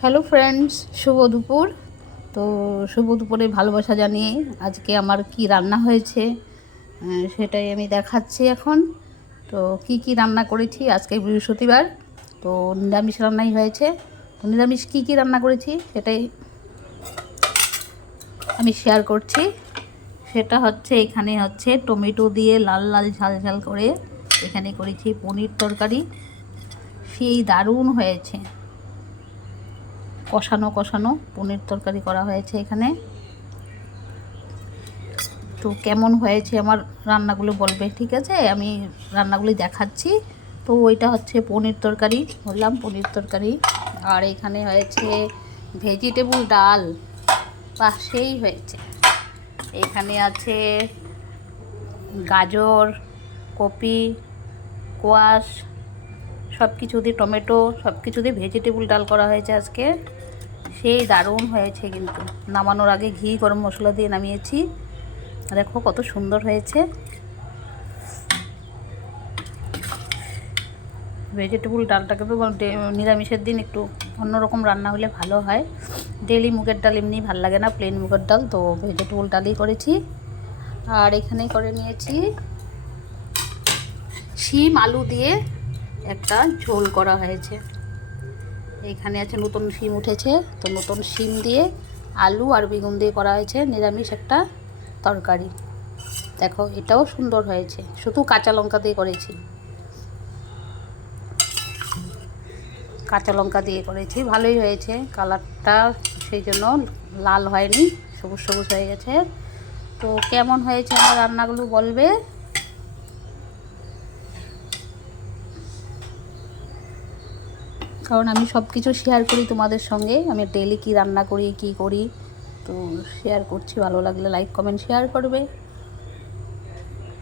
Hello friends, শুভ দুপুর। তো শুভ দুপুরে ভালোবাসা জানিয়ে আজকে আমার কি রান্না হয়েছে সেটাই আমি দেখাচ্ছি এখন। তো কি রান্না করেছি, আজকে বৃহস্পতিবার, তো নিরামিষ রান্নাই হয়েছে। তো নিরামিষ কি রান্না করেছি সেটাই আমি শেয়ার করছি। সেটা হচ্ছে, এখানে হচ্ছে টমেটো দিয়ে লাল লাল ঝাল ঝাল করে এখানে করেছি পনির তরকারি। সেই দারুণ হয়েছে, কষানো কষানো পনির তরকারি করা হয়েছে এখানে। তো কেমন হয়েছে আমার রান্নাগুলো বলবে, ঠিক আছে? আমি রান্নাগুলি দেখাচ্ছি। তো ওইটা হচ্ছে পনির তরকারি, বললাম পনির তরকারি। আর এখানে হয়েছে ভেজিটেবল ডাল, পাশেই হয়েছে। এখানে আছে গাজর, কপি, কোয়াশ, সব কিছু দিয়ে, টমেটো, সব কিছু দিয়ে ভেজিটেবল ডাল করা হয়েছে আজকে। সেই দারুণ হয়েছে, কিন্তু নামানোর আগে ঘি গরম মশলা দিয়ে নামিয়েছি। দেখো কত সুন্দর হয়েছে। ভেজিটেবল ডালটাকে তো নিরামিষের দিন একটু অন্যরকম রান্না হলে ভালো হয়। ডেলি মুগের ডাল এমনি ভাল লাগে না, প্লেন মুগের ডাল, তো ভেজিটেবল ডালই করেছি। আর এখানে করে নিয়েছি শিম আলু দিয়ে একটা ঝোল করা হয়েছে। এখানে আছে নতুন শিম উঠেছে, তো নতুন শিম দিয়ে আলু আর বেগুন দিয়ে করা হয়েছে নিরামিষ একটা তরকারি। দেখো এটাও সুন্দর হয়েছে, শুধু কাঁচা লঙ্কা দিয়ে করেছি, কাঁচা লঙ্কা দিয়ে করেছি, ভালোই হয়েছে। কালারটা সেই জন্য লাল হয়নি, সবুজ সবুজ হয়ে গেছে। তো কেমন হয়েছে আমার রান্নাগুলো বলবে। কারণ আমি সব কিছু শেয়ার করি তোমাদের সঙ্গে, আমি ডেলি কি রান্না করি, কি করি, তো শেয়ার করছি। ভালো লাগলে লাইক কমেন্ট শেয়ার করবে।